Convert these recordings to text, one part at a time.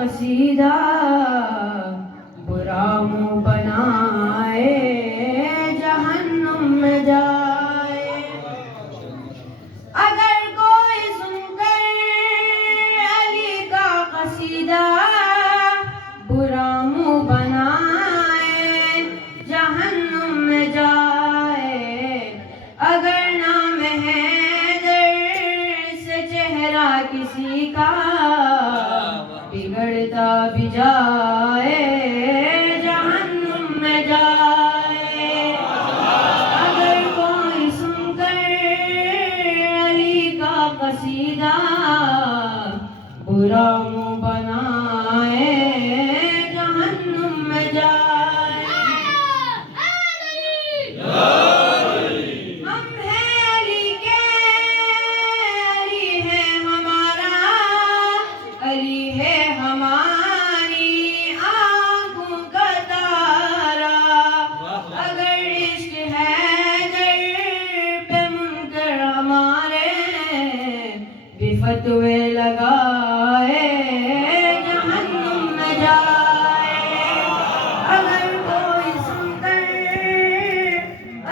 قصیدہ برا منہ بنائے جہنم میں جائے. اگر کوئی سن کر علی کا قصیدہ برا منہ بنائے جہنم میں جائے. اگر نام حیدر سے چہرہ کسی کا بگڑتا بھی جائے جہنم میں جائے. اگر کوئی سن کر علی کا قصیدہ برا منہ بنائے جہنم میں جائے. ہم ہیں علی کے، علی ہے ہمارا، علی ہے ہماری آنکھوں کا تارا. اگر عشق حیدر پہ منکر ہمارے بھی فتوے لگائے جہنم میں جائے. اگر کوئی سن کر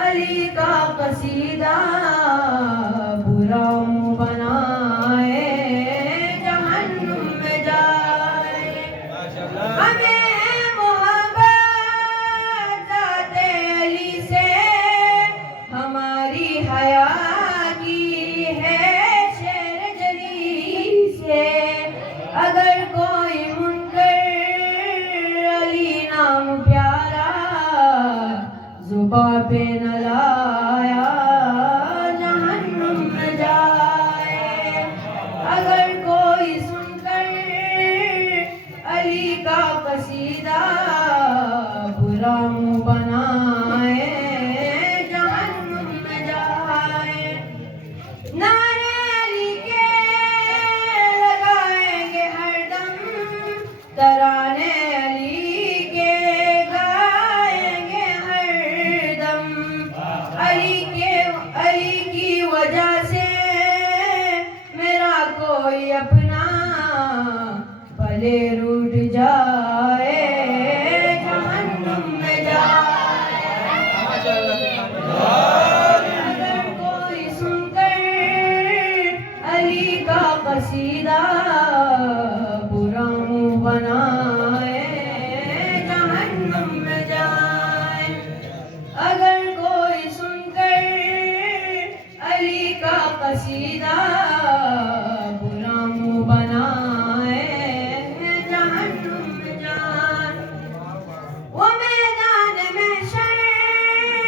علی کا قصیدہ برا منہ بنائے جہنم میں جائے. ہمیں محبت ذات علی سے ہماری حیا کی ہے شعر جلی سے. اگر کوئی منکر علی نام پیارا زباں پہ نہ لایا جہنم میں جائے. اگر کوئی سن کر علی کا قصیدہ برا منہ بنائے جہنم میں جائے. نعرے علی کے لگائیں گے ہر دم، ترانے علی کے گائیں گے ہر دم. علی کی وجہ سے میرا کوئی اپنا بھلے روٹ جائے جہنم میں جائے. اگر کوئی سن کر علی کا قصیدہ برا منہ بنائے جہنم میں جائے. اگر کوئی سن کر علی کا قصیدہ برا منہ بنائے